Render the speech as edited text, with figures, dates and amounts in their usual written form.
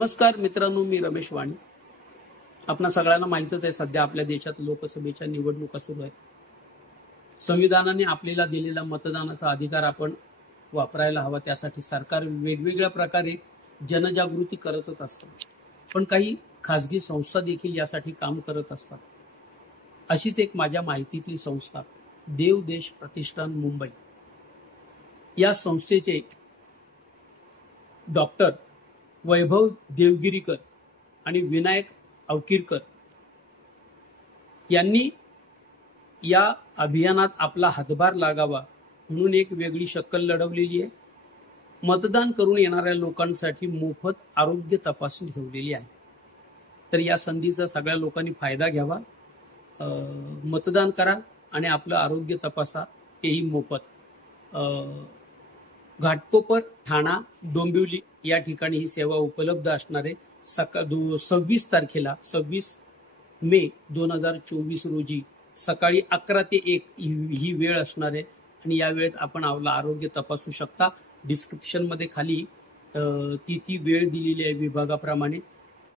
नमस्कार मित्रांनो, मी रमेश वाणी. आपणा सगळ्यांना माहितच आहे, सध्या आपल्या देशात लोकसभेच्या निवडणुका सुरू आहेत. संविधानाने आपल्याला दिलेला मतदानाचा अधिकार आपण वापरायला हवा. त्यासाठी सरकार वेगवेगळ्या प्रकारे जनजागृती करतच असतं. पण काही खासगी संस्था देखील यासाठी काम करत असतात. अशीच एक माझ्या माहितीतली संस्था देव देश प्रतिष्ठान मुंबई, या संस्थेचे डॉक्टर वैभव देवगिरीकर आणि विनायक अवकिरकर यांनी या अभियानात आपला हातभार लागावा म्हणून एक वेगळी शक्कल लढवलेली आहे. मतदान करून येणाऱ्या लोकांसाठी मोफत आरोग्य तपासणी ठेवलेली आहे. तर या संधीचा सगळ्या लोकांनी फायदा घ्यावा. मतदान करा आणि आपलं आरोग्य तपासा, तेही मोफत. घाटकोपर, ठाणा, डोंबिवली या ठिकाणी ही सेवा उपलब्ध असणार आहे. 26 तारखेला 26 मे 2024 रोजी सकाळी 11 ते 1 ही वेळ असणार आहे आणि या वेळेत आपण आपलं आरोग्य तपासू शकता. डिस्क्रिप्शनमध्ये खाली ती वेळ दिलेली आहे विभागाप्रमाणे.